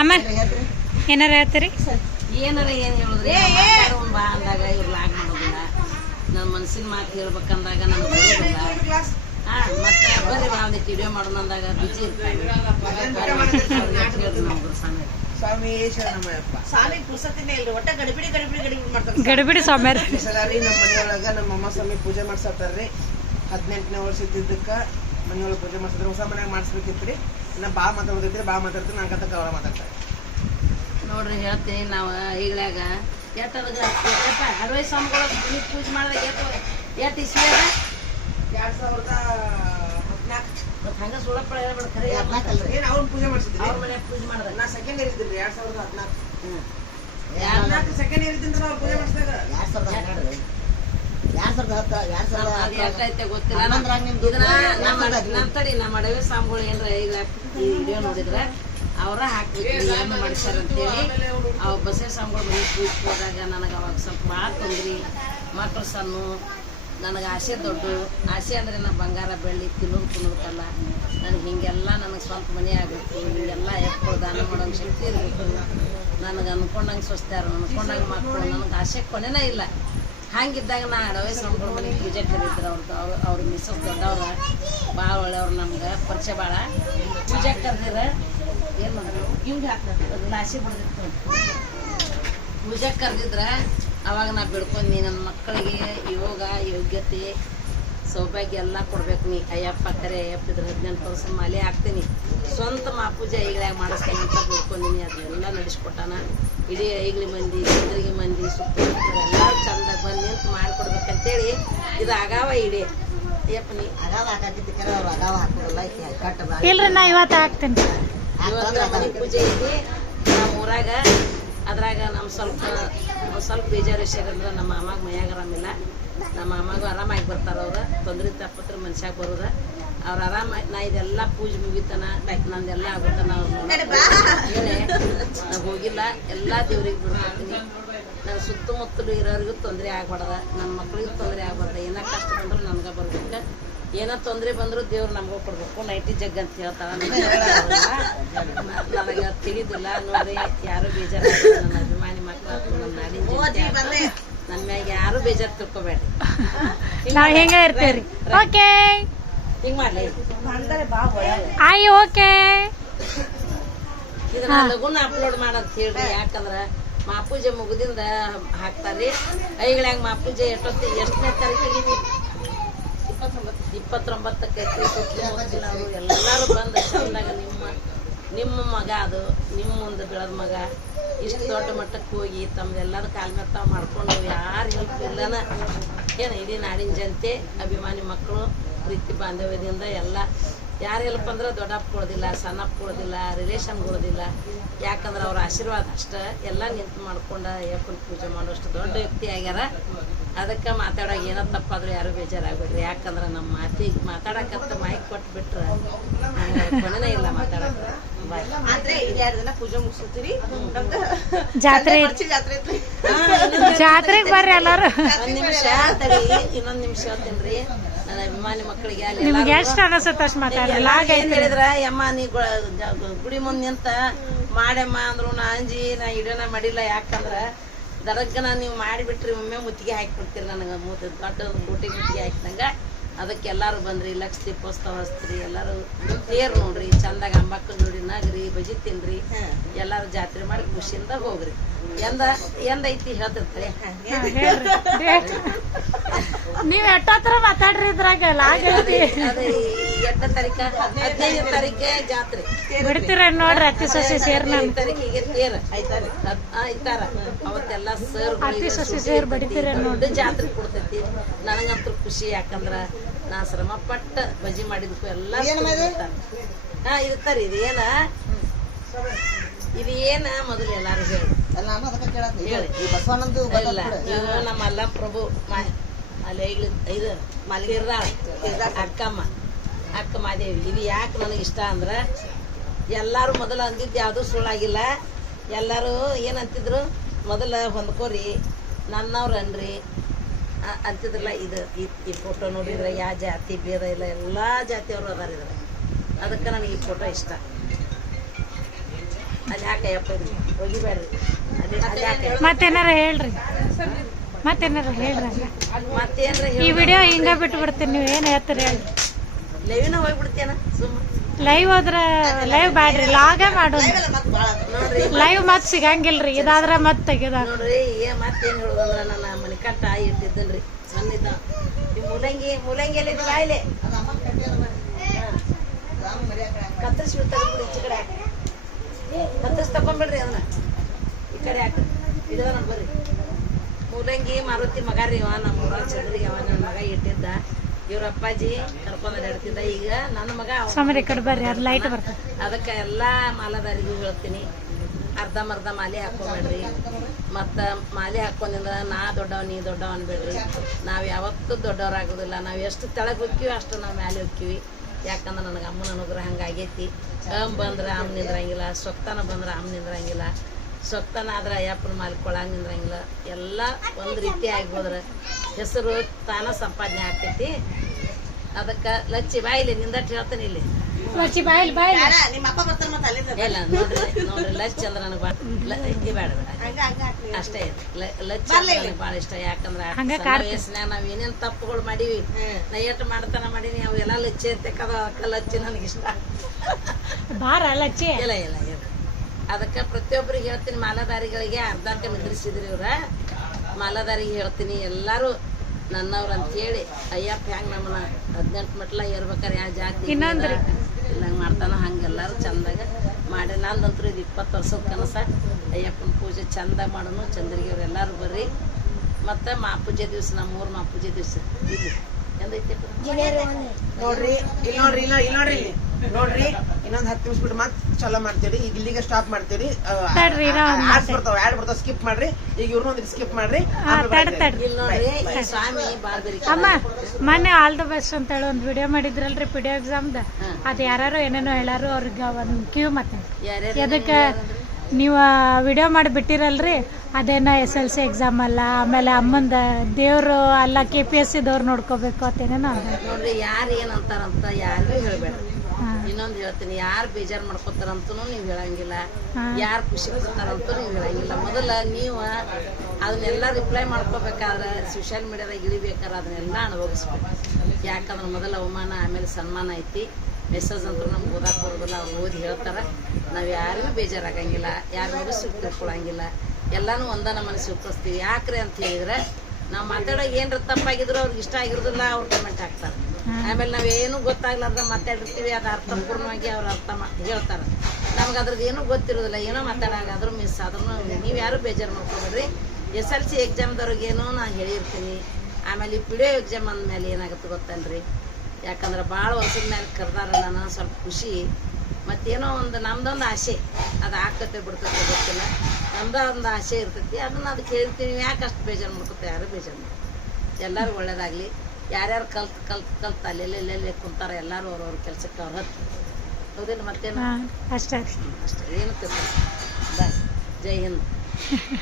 ಅಮ್ಮ ಏನಾರ ಹೇಳ್ತೀರಿ? ಏನಾರ ಏನ್ ಹೇಳಿದ್ರಿ? ಬಾ ಅಂದಾಗ ಇವ್ರು ಲಾಗ್ ಮಾಡೋದಿಲ್ಲ. ನನ್ನ ಮನ್ಸಿನ ಮಾತು ಹೇಳ್ಬೇಕಂದಾಗ ನನಗೆ ಬರೋದಿಲ್ಲ ಹಾ ಮತ್ತೆ ಬರ್ರಿ ಬಾ ಒಂದಿಟ್ಟು ವಿಡಿಯೋ ಮಾಡೋಣ ಅಂದಾಗ ಬಿಜಿ ಇರ್ತಾರೆ ಸ್ವಾಮಿ ಗಡಿಬಿಡಿ ಗಡಿಬಿಡಿ ಗಡಿಬಿಡಿ ಮಾಡ್ತಾರೆ ಗಡಿಬಿಡಿ ಸೌಮ್ಯರ್ ಈ ಸಲ ರೀ ನಮ್ಮ ಮನೆಯೊಳಗ ನಮ್ಮ ಅಮ್ಮ ಸ್ವಾಮಿ ಪೂಜೆ ಮಾಡ್ಸತ್ತಾರ್ರಿ. ಹದಿನೆಂಟನೇ ವರ್ಷ ಇದ್ದಿದ್ದಕ್ಕ ಮನೆಯೊಳಗೆ ಪೂಜೆ ಮಾಡ್ಸಿದ್ರೆ ಹೊಸ ಮನ್ಯಾಗ ಮಾಡಿಸ್ಬೇಕಿತ್ರಿ. ಇನ್ನ ಬಾ ಮಾತಾಡೋದೈತ್ರಿ ಬಾ ಮಾತಾಡ್ತೀನಿ ನಾನು ಕತ್ತ ಅವಳ ಮಾತಾಡ್ತಾರೆ ನೋಡ್ರಿ ಹೇಳ್ತೀನಿ ನಾವು ಈಗಲಾಗ. ಎಟ್ಟದಾಗ ಎಪ್ಪ ಅರವೈ ಸ್ವಾಮಿಗಳು ಭೂಮಿ ಪೂಜೆ ಮಾಡಿದಾಗ ಎಟ್ಟು ಎಷ್ಟು ಇಸ್ವಿಯಾಗ ಎರಡ್ ಸಾವಿರದ ಹದಿನಾಲ್ಕು. ಮತ್ತೆ ಹಂಗ ಸುಳಪ್ಪ ಹೇಳ್ಬೇಡ ಖರೆ ಏನು ಅವ್ನ ಪೂಜೆ ಮಾಡ್ಸಿದ್ರಿ? ಅವ್ರ ಮನೆ ಪೂಜೆ ಮಾಡಿದ್ರೆ. ನಾ ಸೆಕೆಂಡ್ ಇಯರ್ ಇದ್ದೀನಿ ಎರಡ್ ಸಾವಿರದ ಹದಿನಾಲ್ಕು. ಹ್ಮ್. ಹದಿನಾಲ್ಕು ಸೆಕೆಂಡ್ ಇಯರ್ ಇದ್ದೀನಿ ಅವ್ರು ಪೂಜೆ ಮಾಡಿಸಿದಾಗ? ಎರಡ್ ಸಾವಿರದ ಹನ್ನೆರಡು ನಮ್ಮ ತಡಿ ನಮ್ಮ ಅಡವೆ ಸ್ವಾಮಿಗಳು ಏನ್ರ ವಿಡಿಯೋ ನೋಡಿದ್ರೆ ಅವರ ಹಾಕ್ಬೇಕು ಏನು ಮಾಡಿಸ್ಯಾರ ಅಂತೇಳಿ. ಅವ ಬಸವ ಸ್ವಾಮಿಗಳು ಮನೆ ಪೂಜೆ ಹೋದಾಗ ನನಗೆ ಅವಾಗ ಸ್ವಲ್ಪ ಭಾಳ ತೊಂದ್ರಿ. ಮಕ್ಕಳು ಸಣ್ಣ ನನಗೆ ಆಸೆ ದೊಡ್ಡ. ಆಸೆ ಅಂದ್ರೆ ನಾ ಬಂಗಾರ ಬೆಳ್ಳಿ ತಿನ್ನೋದು ತಿನ್ನುತ್ತಲ್ಲ ನನಗೆ ಹಿಂಗೆಲ್ಲ ನನಗೆ ಸ್ವಂತ ಮನೆ ಆಗಬೇಕು ಹಿಂಗೆಲ್ಲ ಎಕ್ಕಳು ದಾನ ಮಾಡೋಂಗೆ ಶಕ್ತಿ ಇರಬೇಕು. ನನಗೆ ಅನ್ಕೊಂಡಂಗೆ ಸ್ವಸ್ತಾರ ಅನ್ಕೊಂಡಂಗೆ ಮಕ್ಕಳು ನನಗೆ ಆಸೆ ಕೊನೆನೇ ಇಲ್ಲ. ಹಂಗಿದ್ದಾಗ ನಾ ಅಡವೆ ಮನೆ ಪೂಜೆ ಕರೀತಾರೆ ಅವ್ರದ್ದು ಅವ್ರು ಅವ್ರ ಮಿಸ್ಸಸ್ ದೊಡ್ಡವ್ರ ಭಾಳ ಒಳ್ಳೆಯವ್ರು ನಮ್ಗೆ ಪರಿಚಯ ಭಾಳ. ಪೂಜೆ ಕರೆದಿರ ಏನು ಮಾಡಿದ್ರು ಹಿಂಗೆ ಹಾಕ್ತಾರೆ ರಾಶಿ ಬಿಡ್ದಿತ್ತು ಪೂಜೆ ಕರೆದಿದ್ರ ಅವಾಗ ನಾ ಬಿಡ್ಕೊಂಡಿ ನನ್ನ ಮಕ್ಕಳಿಗೆ ಯೋಗ ಯೋಗ್ಯತೆ ಸೌಭಾಗ್ಯ ಎಲ್ಲ ಕೊಡ್ಬೇಕು ನೀ. ಅಯ್ಯಪ್ಪ ಕರೆ ಅಯ್ಯಪ್ಪ ಇದ್ರ ಹದಿನೆಂಟು ವರ್ಷ ಮಾಲೆ ಹಾಕ್ತೀನಿ. ಸ್ವಂತ ಮಾಪೂಜೆ ಈಗಲಾಗ ಮಾಡಿಸ್ತೀನಿ ಅಂತ ಬಿಡ್ಕೊಂಡಿನಿ ಅದನ್ನೆಲ್ಲ ನಡೆಸ್ಕೊಟ್ಟಾನ. ಇಡೀ ಐಗ್ಲಿ ಮಂದಿ ಚಂದ್ರಿಗೆ ಮಂದಿ ಸುತ್ತ ಎಲ್ಲರೂ ಚಂದ ಬಂದು ನಿಂತು ಮಾಡಿಕೊಡ್ಬೇಕಂತೇಳಿ ಇದು ಅಗಾವ ಇಡೀ. ಅಗಾವ ಅಗಾವ ಹಾಕೋದಿಲ್ಲ ಕಟ್ಟ ಇಲ್ರಿ ನಾ ಇವತ್ತು ಹಾಕ್ತೀನಿ. ಮನೆ ಪೂಜೆ ಐತಿ. ನಮ್ಮ ಊರಾಗ ಅದ್ರಾಗ ನಮ್ಮ ಸ್ವಲ್ಪ ಸ್ವಲ್ಪ ಬೇಜಾರು ವಿಷಯ ನಮ್ಮ ಮಾಮಾಗ ಮೈಯಾಗ ಆರಾಮಿಲ್ಲ ನಮ್ಮ ಅಮ್ಮಗೂ ಆರಾಮಾಗಿ ಬರ್ತಾರ ಅವ್ರು. ತೊಂದ್ರೆ ತಪ್ಪತ್ರ ಮನುಷ್ಯಾಗ ಬರೋದ. ಅವ್ರ ಆರಾಮ ನಾ ಇದೆಲ್ಲ ಪೂಜೆ ಮುಗಿತನ ನಂದೆಲ್ಲ ಆಗುತ್ತಾನ ಅವ್ರು ನಾವು ಹೋಗಿಲ್ಲ ಎಲ್ಲ ದೇವ್ರಿಗೆ ಬಿಡ್ತೀನಿ ನನ್ನ ಸುತ್ತಮುತ್ತಲು ಇರೋರಿಗೂ ತೊಂದರೆ ಆಗ್ಬಾರ್ದ. ನನ್ನ ಮಕ್ಳಿಗೂ ತೊಂದರೆ ಆಗ್ಬಾರ್ದ ಏನೋ ಕಷ್ಟ ಬಂದ್ರು ನನ್ಗೆ ಬರ್ಬೇಕು ಏನೋ ತೊಂದರೆ ಬಂದ್ರು ದೇವ್ರು ನಮಗೂ ಕೊಡ್ಬೇಕು. ನೈಟಿ ಜಗ್ ಅಂತ ಹೇಳ್ತಾವ ನನಗೆ ತಿಳಿದಿಲ್ಲ. ನೋಡ್ರಿ ಯಾರು ಬೇಜಾರು ನನ್ನ ಅಭಿಮಾನಿ ಮಕ್ಕಳು ನಮ್ಮ ನಾಡಿನ. ನನ್ನ ಮ್ಯಾಗ ಯಾರು ಬೇಜಾರು ತಿಳ್ಕೊಬೇಡ್ರಿ ನಾವ್ ಹೆಂಗ ಇರ್ತೇವ್ರಿ? ಓಕೆ. ಹಿಂಗ್ ಮಾಡ್ಲಿ. ಮಾಡ್ತಾರೆ ಬಾ ಒಳಗೆ. ಆಯ್ ಓಕೆ. ಇದನ್ನ ಲಗುನ ಅಪ್ಲೋಡ್ ಮಾಡಂತ ಹೇಳ್ರಿ. ಯಾಕಂದ್ರ ಮಾಪೂಜೆ ಮುಗುದಿಂದ ಹಾಕ್ತಾರ್ರಿ. ಐಗಳಾಗ ಮಾಪೂಜೆ ಎಷ್ಟೊತ್ತಿ ಎಷ್ಟನೇ ತಾರೀಕಿಗೆ? ಇಪ್ಪತ್ತೊಂಬತ್ತಕ್ಕೆ ನಾವು. ಎಲ್ಲರೂ ಬಂದು ಚಂದಾಗ ನಿಮ್ಮ ನಿಮ್ಮ ಮಗ ಅದು ನಿಮ್ಮ ಮುಂದೆ ಬೆಳೆದ ಮಗ. ಇಷ್ಟು ದೊಡ್ಡ ಮಟ್ಟಕ್ಕೆ ಹೋಗಿ ತಮ್ದೆಲ್ಲದ ಕಾಲ್ ಮೇಲೆ ತಾವು ಮಾಡ್ಕೊಂಡು ಯಾರು ಹೆಲ್ಪ್ ಇಲ್ಲನ ಏನು ಇಡೀ ನಾಡಿನ ಜನತೆ ಅಭಿಮಾನಿ ಮಕ್ಕಳು ಪ್ರೀತಿ ಬಾಂಧವ್ಯದಿಂದ ಎಲ್ಲ ಯಾರು ಹೆಲ್ಪ್ ಅಂದ್ರೆ ದೊಡ್ಡಪ್ಪ ಕೊಡೋದಿಲ್ಲ ಸಣ್ಣಪ್ಪ ಕೊಡೋದಿಲ್ಲ ರಿಲೇಷನ್ ಕೊಡೋದಿಲ್ಲ. ಯಾಕಂದ್ರೆ ಅವ್ರ ಆಶೀರ್ವಾದ ಅಷ್ಟೇ. ಎಲ್ಲ ನಿಂತು ಮಾಡ್ಕೊಂಡು ಅಯ್ಯಪ್ಪನ ಪೂಜೆ ಮಾಡೋಷ್ಟು ದೊಡ್ಡ ವ್ಯಕ್ತಿ ಆಗ್ಯಾರ. ಅದಕ್ಕೆ ಮಾತಾಡೋಕೆ ಏನೋ ತಪ್ಪಾದ್ರೂ ಯಾರು ಬೇಜಾರಾಗ್ಬಿಡ್ರಿ. ಯಾಕಂದ್ರೆ ನಮ್ಮ ಮಾತಿಗೆ ಮಾತಾಡಕಂತ ಮೈಕ್ ಕೊಟ್ಟು ಬಿಟ್ರೆ ಕೊನೆನೇ ಇಲ್ಲ ಮಾತಾಡಕ್ಕೆ ಜಾತ್ರೆ ಐತಿ. ಜಾತ್ರೆ ಜಾತ್ರೆಗೆ ಬರ್ರಿ ಎಲ್ಲಾರು. ಒಂದ್ ನಿಮಿಷ ಇನ್ನೊಂದ್ ನಿಮಿಷ ಹೇಳ್ತೀನಿ ನನ್ನ ಅಭಿಮಾನಿ ಮಕ್ಕಳಿಗೆ ಅಲ್ಲಿ ನಿಮ್ಗೆ ಎಲ್ಲಾರ್ಗೂ- ಎಷ್ಟ್ ಅನಸತ್ ಮಾತಾಡ್ರಿ? ಲಾಗ್ ಏನ್ ಐತ್ರಿ. ಹೇಳಿದ್ರ ಯಮ್ಮ ನೀ ಗುಡಿ ಮುಂದೆ ನಿಂತ ಮಾಡ್ಯಮ್ಮ ಅಂದ್ರು ನಾ ಅಂಜಿ ನಾ ಇಡೋಣ ಮಾಡಿಲ್ಲ. ಯಾಕಂದ್ರ ದರಗ್ಗನ ನೀವು ಮಾಡಿಬಿಟ್ರಿ ಒಮ್ಮೆ ಮುತ್ತಿಗೆ ಹಾಕಿಬಿಡ್ತೀರಿ ನನಗೆ. ಮೂತ ದೊಡ್ಡ ಬೂಟಿ ಮುತ್ತಿಗೆ ಹಾಕಿದಂಗ ಅದಕ್ಕೆ ಎಲ್ಲರೂ ಬಂದ್ರಿ ಲಕ್ಷ ದೀಪೋತ್ಸವ ಹಚ್ತ್ರಿ ಎಲ್ಲರೂ ತೇರು ನೋಡ್ರಿ ಚಂದಾಗ ಅಂಬಕ್ಕ ನೋಡಿ ನಗ್ರಿ ಬಜಿ ತಿನ್ರಿ ಎಲ್ಲರೂ ಜಾತ್ರೆ ಮಾಡಿ ಖುಷಿಯಿಂದ ಹೋಗ್ರಿ. ಎಂದ ಎಂದ ಐತಿ ಹೇಳ್ತಿರ್ತಾರೆ ನೀವ್ ಎಷ್ಟತ್ರ ಮಾತಾಡ್ರಿ ಇದ್ರಾಗ? ಅದೇ. ಎಂಟನೇ ತಾರೀಕ ಹದಿನೈದು ತಾರೀಕೆ ಜಾತ್ರೆ. ಬಿಡ್ತೀರ ನೋಡ್ರಿ ಅತ್ತಿ ಸೊಸೆ ಸೇರ್ ನನ್ ತಾರೀಕಿಗೆ ತೇರ. ಐತಾರ ಅವತ್ತೆಲ್ಲ ಸರ್ ಅತ್ತಿ ಸೊಸೆ ಸೇರ್ ಬಡಿತೀರ ನೋಡಿ ಜಾತ್ರೆ ಕೊಡ್ತೈತಿ. ನನಗಂತೂ ಖುಷಿ ಯಾಕಂದ್ರ ನಾ ಶ್ರಮ ಪಟ್ಟ ಬಜಿ ಮಾಡಿದ್ಕು ಎಲ್ಲ ಹಾ ಇರ್ತಾರ. ಇದು ಏನ? ಇದು ಏನ ಮೊದಲು ಎಲ್ಲಾರು ಹೇಳಿ. ನಮ್ಮ ಅಲ್ಲ ಪ್ರಭು ಅಲ್ಲಿ ಇದು ಮಲಗಿರ್ರ ಅಕ್ಕಮ್ಮ. ಅಕ್ಕ ಮಾದೇವಿ ಇದು ಯಾಕೆ ನನಗೆ ಇಷ್ಟ ಅಂದ್ರೆ ಎಲ್ಲರೂ ಮೊದಲು ಅಂದಿದ್ದು ಯಾವುದೂ ಸುಳ್ಳಾಗಿಲ್ಲ. ಎಲ್ಲರೂ ಏನು ಅಂತಿದ್ರು ಮೊದಲ ಹೊಂದ್ಕೋರಿ ನನ್ನವ್ರು ಅನ್ರಿ. ಅಂತಿದ್ರಲ್ಲ ಇದು ಈ- ಈ ಫೋಟೋ ನೋಡಿದ್ರೆ ಯಾವ ಜಾತಿ ಭೇದ ಇಲ್ಲ ಎಲ್ಲ ಜಾತಿಯವರು ಅದಾರ ಇದ್ರೆ. ಅದಕ್ಕೆ ನನಗೆ ಈ ಫೋಟೋ ಇಷ್ಟ. ಅಲ್ಲಿ ಯಾಕೆ ಒಗಿಬೇಡ್ರಿ ಹಾಕ ಮತ್ತೇನಾರ ಹೇಳ್ರಿ. ಮತ್ತೇನಾರ ಹೇಳ್ರಿ. ಮತ್ತೇನ್ರ ಈ ವಿಡಿಯೋ ಹಿಂಗ ಬಿಟ್ಟು ಬಿಡ್ತೀನಿ ನೀವು ಏನು ಹೇಳ್ತೀರಿ ಹೇಳ್ರಿ. ಲೆವಿನ ಹೋಗ್ಬಿಡ್ತೇನ ಸುಮ್ಮ. ಲೈವ್ ಹೋದ್ರ ಲೈವ್ ಬ್ಯಾಡ್ರಿ ಲಾಗೇ ಮಾಡೋದು. ಮತ್ತೆ ಲೈವ್ ಮತ್ ಸಿಗಂಗಿಲ್ರಿ ಇದಾದ್ರ ಮತ್ ತೆಗೆದ ನೋಡ್ರಿ ಏ ಮತ್ತೇನ್ ಹೇಳುದಂದ್ರ ನನ್ನ ಮನಿಕಟ್ಟ ಇಟ್ಟಿದ್ದನ್ರಿ ಸಣ್ಣಿದ್ದ ಈ ಮುಲಂಗಿ ಮುಲಂಗಿ ಎಲ್ಲಿ ಬಾಯ್ಲೆ ಮನೆ. ಕತ್ತರಿಸಿ ತೆಗೆದ್ಬಿಡಿ ಈಚೆ ಕಡೆ ಹಾಕಿ ಕತ್ತರಿಸಿ ತಕೊಂಬಿಡ್ರಿ ಅದನ್ನ. ಈ ಕಡೆ ಹಾಕಿ. ಇದು ನೋಡಿ ಬರ್ರಿ. ಮೂಲಂಗಿ ಮಾರುತಿ ಮಗ ರೀ ಇವ ನಮ್ಮ ಚಂದ್ರಿ ಅವ ನನ್ನ ಮಗ ಇಟ್ಟಿದ್ದ. ಇವ್ರ ಅಪ್ಪಾಜಿ ಕರ್ಕೊಂಡ್ ಈಗ ನನ್ನ ಮಗ ಅವ್ನ್ ಸಮರಿ ಕಡೆ ಬರ್ರಿ ಅದ್ ಲೈಟ್ ಬರ್ತದೆ ಅದಕ್ಕೆ ಎಲ್ಲಾ ಮಾಲಾದಾರಿಗೂ ಹೇಳ್ತೀನಿ. ಅರ್ಧಂಬರ್ಧ ಮಾಲೆ ಹಾಕೊಂಬೇಡ್ರಿ. ಮತ್ತು ಮಾಲೆ ಹಾಕೊಂಡಿಂದ ನಾ ದೊಡ್ಡವ ನೀ ದೊಡ್ಡವ ಅನ್ಬೇಡ್ರಿ. ನಾವು ಯಾವತ್ತೂ ದೊಡ್ಡವರಾಗೋದಿಲ್ಲ. ನಾವು ಎಷ್ಟು ತೆಳಗೆ ಹೋಗ್ತೀವಿ ಅಷ್ಟು ನಾವು ಮ್ಯಾಲೆ ಹೋಗ್ತೀವಿ ಯಾಕಂದ್ರೆ ನನಗೆ ಅಮ್ಮನ ಅನುಗ್ರಹ ಹಂಗಾಗೈತಿ. ಅಮ್ ಬಂದ್ರೆ ಅಮ್ಮ ನಿಂದ್ರಂಗಿಲ್ಲ. ಸೊಕ್ತನ ಬಂದ್ರೆ ಅಮ್ಮ ನಿಂದ್ರಂಗಿಲ್ಲ. ಸೊಕ್ತನ ಆದ್ರೆ ಅಯ್ಯಪ್ಪನ ಮಾಲಿಕೊಳಂಗೆ ನಿಂದ್ರಂಗಿಲ್ಲ. ಎಲ್ಲ ಒಂದು ರೀತಿ ಆಗ್ಬೋದ್ರೆ. ಹೆಸರು ತಾನ ಸಂಪಾದನೆ ಆಗ್ತೈತಿ. ಅದಕ್ಕೆ ಲಚ್ಚಿ ಬಾಯಿಲಿ ನಿಂದಟ್ಟು ಹೇಳ್ತಾನೆ ಇಲ್ಲಿ. ಲಚ್ಚಿ ಬಾಯಿಲಿ ಬಾಯಿಲಿ. ನಿಮ್ಮ ಅಪ್ಪ ಬರ್ತಾರೆ ಮತ್ತೆ ಅಲ್ಲಿ ಇಲ್ಲ ನೋಡ್ರಿ ನೋಡ್ರಿ ಲಚ್ಚಿ ಅಂದ್ರೆ ನನಗೆ ಭಾಳ ಬೇಡ ಬೇಡ. ಅಷ್ಟೇ ಲಚ್ಚಿ ಬಹಳ ಅಂದ್ರೆ ನನಗೆ ಭಾಳ ಇಷ್ಟ. ಯಾಕಂದ್ರೆ. ವಯಸ್ಸಿನಾಗ ನಾವ್ ಏನೇನ್ ತಪ್ಪುಗಳು ಮಾಡೀವಿ ನಾ ಎಷ್ಟು ಮಾಡ್ತಾನ ಮಾಡೀನಿ ಅವು ಎಲ್ಲ ಲಚ್ಚಿ ಅಂತ ಅದಕ್ಕೆ ಲಚ್ಚಿ ನನಗೆ ಇಷ್ಟ. ಬಾರ ಲಚ್ಚಿ. ಇಲ್ಲ ಇಲ್ಲ ಇಲ್ಲ. ಅದಕ್ಕೆ ಪ್ರತಿಯೊಬ್ಬರಿಗೆ ಹೇಳ್ತೀನಿ ಮಾಲಾಧಾರಿಗಳಿಗೆ ಅರ್ಧಾರ್ಥ ನಿಂದ್ರಿಸಿದ್ರಿ ಇವ್ರ. ಮಾಲಾಧಾರಿಗೆ ಹೇಳ್ತೀನಿ ಎಲ್ಲರೂ ನನ್ನವ್ರು ಅಂತೇಳಿ ಅಯ್ಯಪ್ಪ ಹೆಂಗ್ ನಮ್ಮನ್ನ ಹದಿನೆಂಟು ಮಟ್ಲ ಏರ್ಬೇಕಾರೆ ಯಾವ ಜಾತಿ ಇನ್ನೊಂದ್ರಿ. ಇಲ್ಲ ಹಂಗೆ ಮಾಡ್ತಾನ ಹಂಗೆಲ್ಲರೂ ಚಂದಾಗ ಮಾಡಿ. ನಂದಂತೂ ಇದು ಇಪ್ಪತ್ತು ವರ್ಷದ ಕನಸ ಅಯ್ಯಪ್ಪನ ಪೂಜೆ ಚಂದ ಮಾಡೋನು ಚಂದ್ರಿಗೆ ಅವ್ರು ಎಲ್ಲರೂ ಬರ್ರಿ. ಮತ್ತು ಮಾಪೂಜೆ ದಿವಸ ನಮ್ಮ ಊರು ಮಾಪೂಜೆ ದಿವಸ. ಇಲ್ಲಿ ಎಂದೈತಿ? ನೋಡ್ರಿ ಇಲ್ಲಿ ನೋಡ್ರಿ ಇಲ್ಲ ಇಲ್ಲಿ ನೋಡ್ರಿ ನೋಡ್ರಿ. ಇನ್ನೊಂದ್ ಹತ್ತು ನಿಮಿಷ ಬಿಟ್ಟು ಮತ್ತೆ ಚಲೋ ಮಾಡ್ತೀರಿ. ಈಗ ಇಲ್ಲಿಗೆ ಸ್ಟಾಪ್ ಮಾಡ್ತೀರಿ. ಆಡ್ಸ್ ಬರ್ತಾವ ಆಡ್ ಬರ್ತಾವ ಸ್ಕಿಪ್ ಮಾಡ್ರಿ. ಈಗ ಇವ್ರನ್ನೊಂದು ಸ್ಕಿಪ್ ಮಾಡ್ರಿ. ಅಮ್ಮ ಮೊನ್ನೆ ಆಲ್ ದ ಬೆಸ್ಟ್ ಅಂತ ಹೇಳಿ ಒಂದ್ ವಿಡಿಯೋ ಮಾಡಿದ್ರಲ್ರಿ ಪಿ ಡಿ ಎಕ್ಸಾಮ್ದ ಅದ್ ಯಾರು ಏನೇನೋ ಹೇಳಾರು ಅವ್ರಿಗೆ ಒಂದ್ ಕ್ಯೂ ಮತ್ತೆ. ಯಾರ್ಯಾರು ಎದಕ್ಕೆ ನೀವು ವಿಡಿಯೋ ಮಾಡಿ ಬಿಟ್ಟಿರಲ್ರಿ ಅದೇನ ಎಸ್ ಎಲ್ ಸಿ ಎಕ್ಸಾಮ್ ಅಲ್ಲ ಆಮೇಲೆ ಅಮ್ಮಂದ ದೇವ್ರು ಅಲ್ಲ ಕೆ ಪಿ ಎಸ್ ಸಿದವ್ರು ನೋಡ್ಕೋಬೇಕು ಅಂತೇನೇನೋ ಏನೇನೋ ನೋಡ್ರಿ ಯಾರು ಏನಂತಾರಂತ ಯಾರಿಗೂ ಹೇಳ್ಬೇಡ. ಇನ್ನೊಂದು ಹೇಳ್ತೀನಿ ಯಾರು ಬೇಜಾರು ಮಾಡ್ಕೋತಾರಂತೂ ನೀವು ಹೇಳಂಗಿಲ್ಲ. ಯಾರು ಖುಷಿ ಪಡ್ತಾರಂತೂ ನೀವು ಹೇಳಂಗಿಲ್ಲ. ಮೊದಲ ನೀವು ಅದನ್ನೆಲ್ಲ ರಿಪ್ಲೈ ಮಾಡ್ಕೋಬೇಕಾದ್ರೆ ಸೋಷಿಯಲ್ ಮೀಡಿಯಾದಾಗ ಇಳಿಬೇಕಾದ್ರೆ ಅದನ್ನೆಲ್ಲ ಅನುಭವಿಸ್ಬೇಕು. ಯಾಕಂದ್ರೆ ಮೊದಲ ಅವಮಾನ ಆಮೇಲೆ ಸನ್ಮಾನ ಐತಿ. ಮೆಸೇಜ್ ಅಂತೂ ನಮ್ಗೆ ಓದಕ್ಕೆ ಬರೋದಿಲ್ಲ ಅವ್ರು ಓದಿ ಹೇಳ್ತಾರೆ. ನಾವು ಯಾರಿಗೂ ಬೇಜಾರಾಗಂಗಿಲ್ಲ ಯಾರ ಮುಗಿಸಿ ತಿಳ್ಕೊಳಂಗಿಲ್ಲ. ಎಲ್ಲಾನು ಒಂದ ನಮ್ಮನೆ ಸ್ವೀಕರಿಸ್ತೀವಿ ಯಾಕ್ರಿ ಅಂತ ಹೇಳಿದ್ರೆ ನಾವು ಮಾತಾಡೋ ಏನ್ರ ತಪ್ಪಾಗಿದ್ರು ಅವ್ರಿಗೆ ಇಷ್ಟ ಆಗಿರೋದಿಲ್ಲ, ಅವ್ರು ಕಮೆಂಟ್ ಹಾಕ್ತಾರೆ. ಆಮೇಲೆ ನಾವೇನು ಗೊತ್ತಾಗ್ಲಾರ್ದ ಮಾತಾಡಿರ್ತೀವಿ, ಅದು ಅರ್ಥಪೂರ್ಣವಾಗಿ ಅವ್ರು ಅರ್ಥ ಹೇಳ್ತಾರೆ. ನಮ್ಗೆ ಅದ್ರದ್ದು ಏನೂ ಗೊತ್ತಿರೋದಿಲ್ಲ, ಏನೋ ಮಾತಾಡಂಗ ಆದ್ರೂ ಮಿಸ್ ಆದ್ರೂ ನೀವು ಯಾರು ಬೇಜಾರು ಮಾಡ್ಕೊಬೇಡ್ರಿ. ಎಸ್ ಎಲ್ ಸಿ ಎಕ್ಸಾಮ್ದವ್ರಿಗೇನೋ ನಾನು ಹೇಳಿರ್ತೀನಿ. ಆಮೇಲೆ ಈ ಪಿ ಎಕ್ಸಾಮ್ ಅಂದಮೇಲೆ ಏನಾಗುತ್ತೆ ಗೊತ್ತಲ್ರಿ ಯಾಕಂದ್ರೆ ಭಾಳ ವರ್ಷದ ಮೇಲೆ ಕರೆದಾರ ನಾನು, ಸ್ವಲ್ಪ ಖುಷಿ. ಮತ್ತೇನೋ ಒಂದು ನಮ್ದೊಂದು ಆಸೆ. ಅದು ಆಕತ್ತೆ ಬಿಡ್ತೈತೆ ಗೊತ್ತಿಲ್ಲ. ನಮ್ದು ಒಂದು ಆಸೆ ಇರ್ತೈತಿ. ಅದನ್ನ ಅದಕ್ಕೆ ಕೇಳ್ತೀನಿ. ಯಾಕೆ ಅಷ್ಟು ಬೇಜಾರು ಮಾಡ್ಕೊತ ಯಾರು ಬೇಜಾರು ಮಾಡ್ಕೊತ? ಎಲ್ಲರೂ ಒಳ್ಳೇದಾಗಲಿ. ಯಾರ್ಯಾರು ಕಲ್ತು ಕಲ್ತು ಕಲ್ತ್ ಅಲ್ಲೆಲ್ಲೆಲ್ಲೆಲ್ಲೇ ಕುಂತಾರ ಎಲ್ಲರೂ ಅವ್ರವ್ರ ಕೆಲಸಕ್ಕೆ ಅವ್ರ ಹತ್ತು. ಹೌದಿಲ್ಲ ಮತ್ತೇನು? ಅಷ್ಟೇ ಅಷ್ಟೇ. ಏನು ತಿಳ್ಕೊಳ್ಳಿ ಬಾಯ್. ಜೈ ಹಿಂದ್.